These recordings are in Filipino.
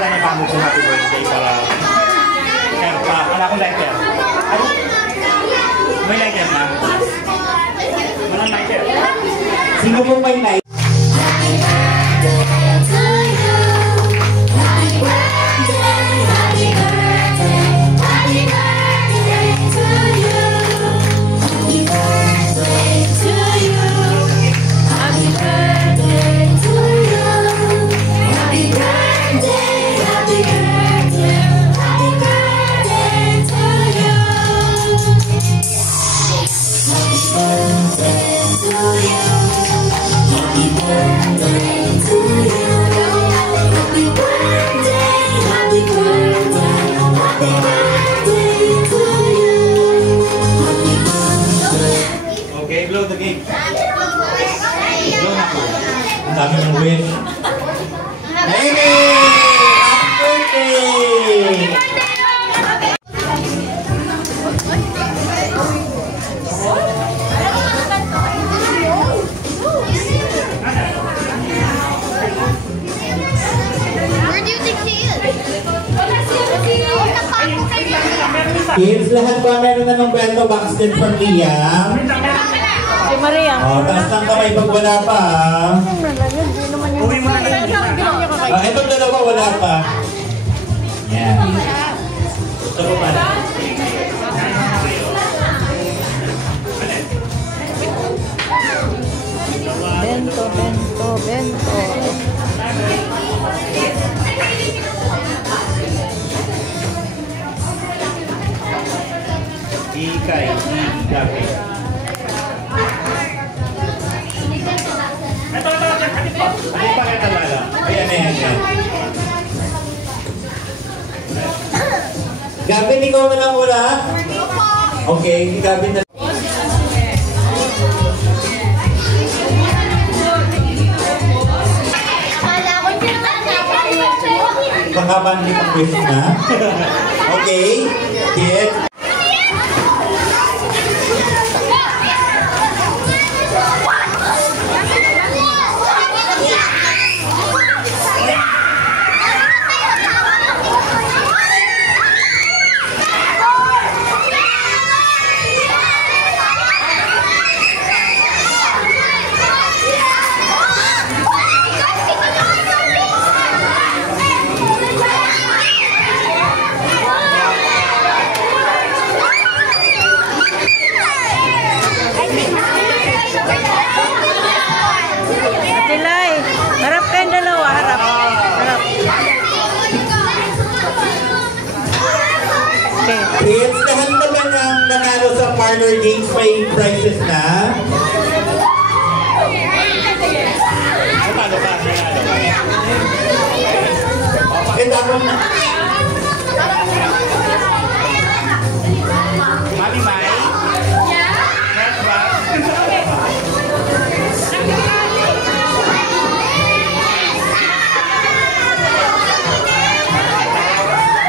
Tanya kamu kung happy birthday para Erpa. Wala akong lighter. May lighter na? Walang lighter. Sino pong may lighter? Okay, blow the cake. Blow na po. Ang dami ng wish. Hey! Happy birthday! Where do you think he is? Kids, lahat ba meron na ng bento box din from Liam? Si Maria. Oh, taas ng kamay pag wala pa. Uwi mo na lang. Itong dalawa wala pa. Yan. Ito po pala. Bento, bento, bento. Ikay, ikay. Ito, kapit po. Ano pa kaya talaga? Ayan. Gabin, ikaw na lang wala? Okay, Gabin na. Pakabandi pang wish na. Okay, kids. Kids, lahat naman ang nanalo sa parlor games may prizes na. Paano ba? Ito ako na. Mami Mai?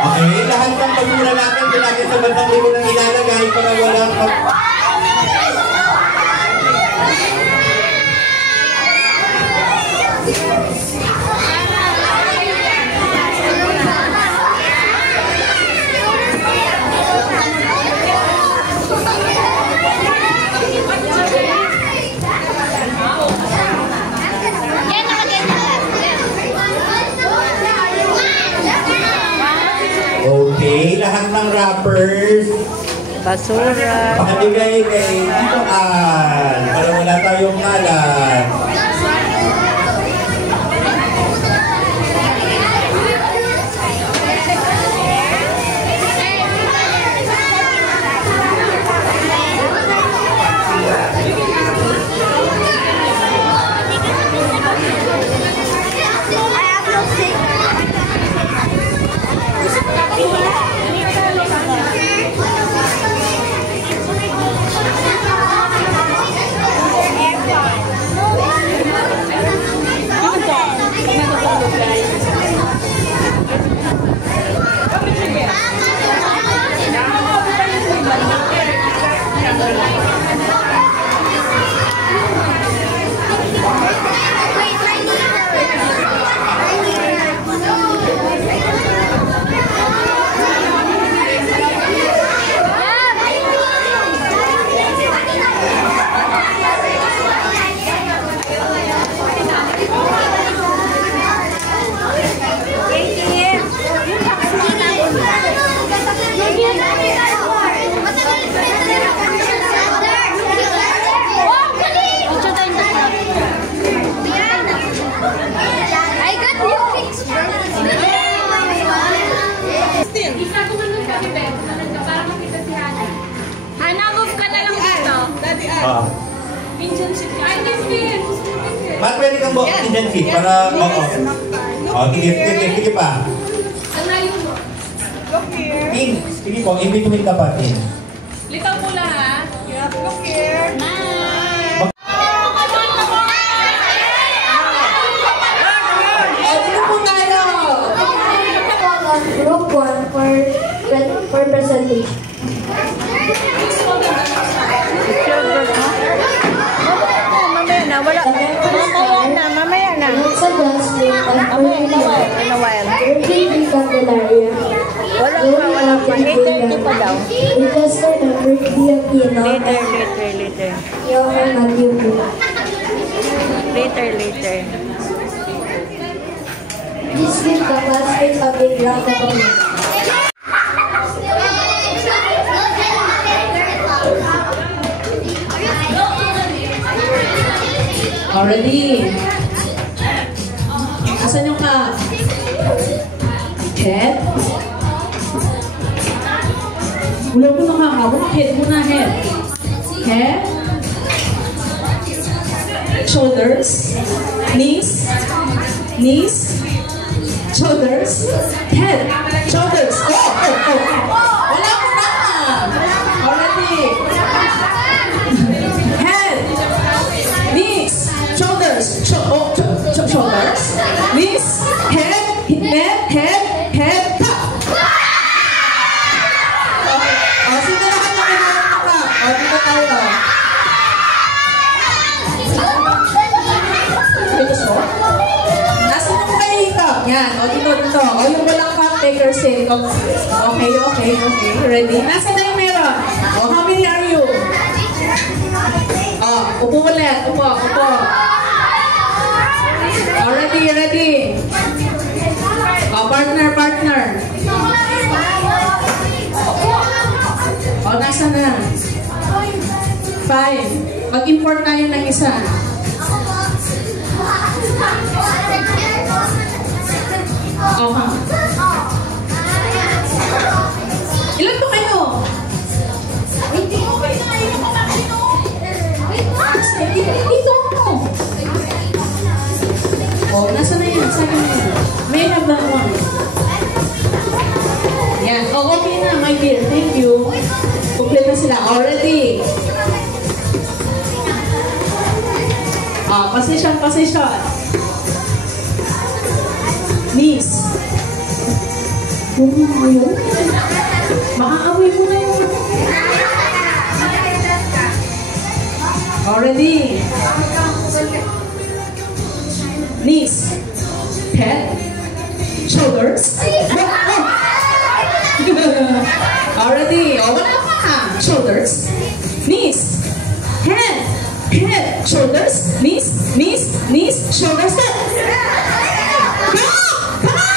Okay, lahat ng pagmura natin, doon natin sa bandang libo ng ilalagay para walang Okay, lahat ng wrappers Basura. Pakibigay kay Tito Ann para wala tayong kalat. Mat, pwede kang buo dyan, Fit, para, oo. Sige pa. In, sige po, in between ka pa, in. Litaw po lang, ha? Look here. Group 1 for presentation. Mamaya na, wala. Mamaya na. Sa dance group and Pinawal. Virgin Candelaria. Wala pa. 8:30 pa daw. Requester number Aquino. Later. Johan Matthew. Later. Please give the classmates a big round of applause. Already. Asan yung ka? Head? Wala ko nakakawag. Head muna, head. Head. Shoulders. Knees. Shoulders. Head. Shoulders. Oh. Wala ko na. Already. Head. Knees. Shoulders. Shoulders. Knees. Head. Top. Sino naman na kailangan ka? Dito tayo. Nasa mo kayo ito? Yan. Dito. Yung walang cup, take your seat. Okay. Ready? Nasa na yung meron? How many are you? Upo ulit. Upo. Ready? Partner. Nasa na? 5. Mag-import tayo ng isa. Ilan po kayo? Ito mo. Nasa na yan? Sabi mo yan. May have that one. Yan. Okay na, my dear. Thank you. Complete na sila. Already. Position. Knees. Makaamoy mo na yun. Already. Knees. Head. Shoulders. Already. Wala pa. Shoulders. Knees. Head. Shoulders. Knees. Shoulders. Go! Come on!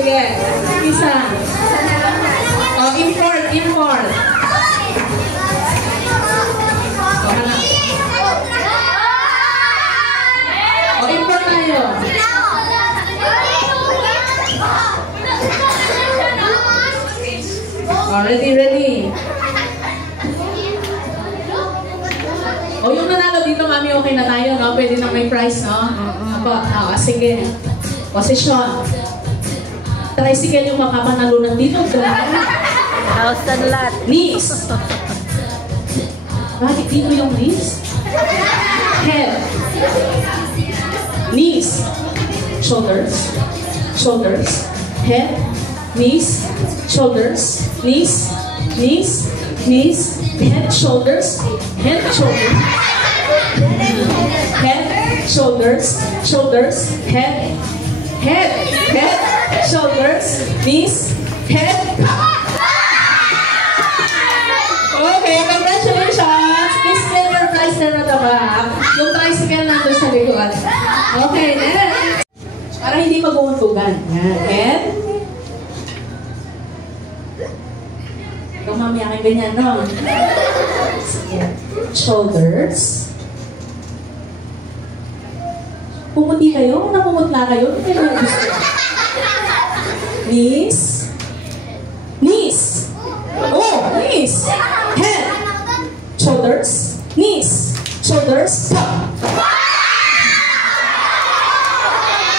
sige. Isa. Oh, import. Oh, import tayo. Oh, ready. O, yung nanalo dito, mami, okay na tayo, no? Pwede na may prize, no? Opo, sige. Posisyon. Tricycle yung makapanalunan dito. House and lot. Knees. Bakit dito yung knees? Head. Knees. Shoulders. Head. Knees. Shoulders. Knees. Head, shoulders. Head, shoulders. Head, shoulders, knees, head. Okay, congratulations! Please get your prize na the back. Yung tricycle nandun sa likod. Okay, next. Para hindi mag-uuntugan. Head. Ikaw mami, aking ganyan, no? Shoulders. Pumuti kayo? Napumutla kayo? Hindi kayo gusto. Knees. Oh, knees. Head. Shoulders. Knees. Shoulders. Top.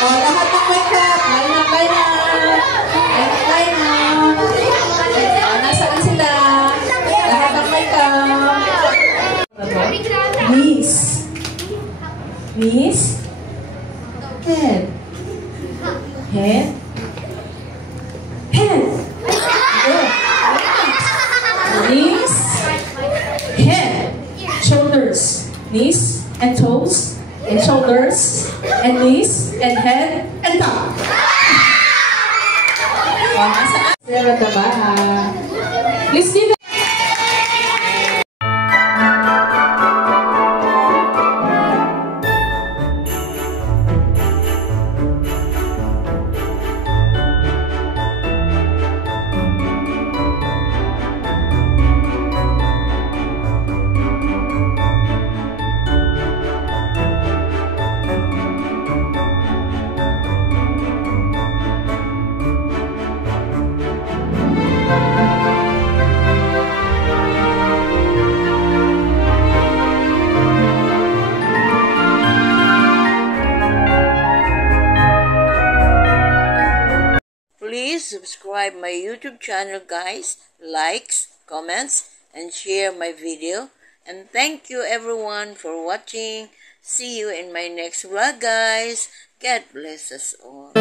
Oh, lahat ng wake up. Line up. Oh, nasaan sila? Lahat ng wake up. Knees. Head. Knees. Head. Shoulders. Knees and toes. And shoulders. And knees. And head. And top. Sarah Tabaha. Please give Please subscribe my YouTube channel, guys. Likes, comments, and share my video. And thank you everyone for watching. See you in my next vlog, guys. God bless us all.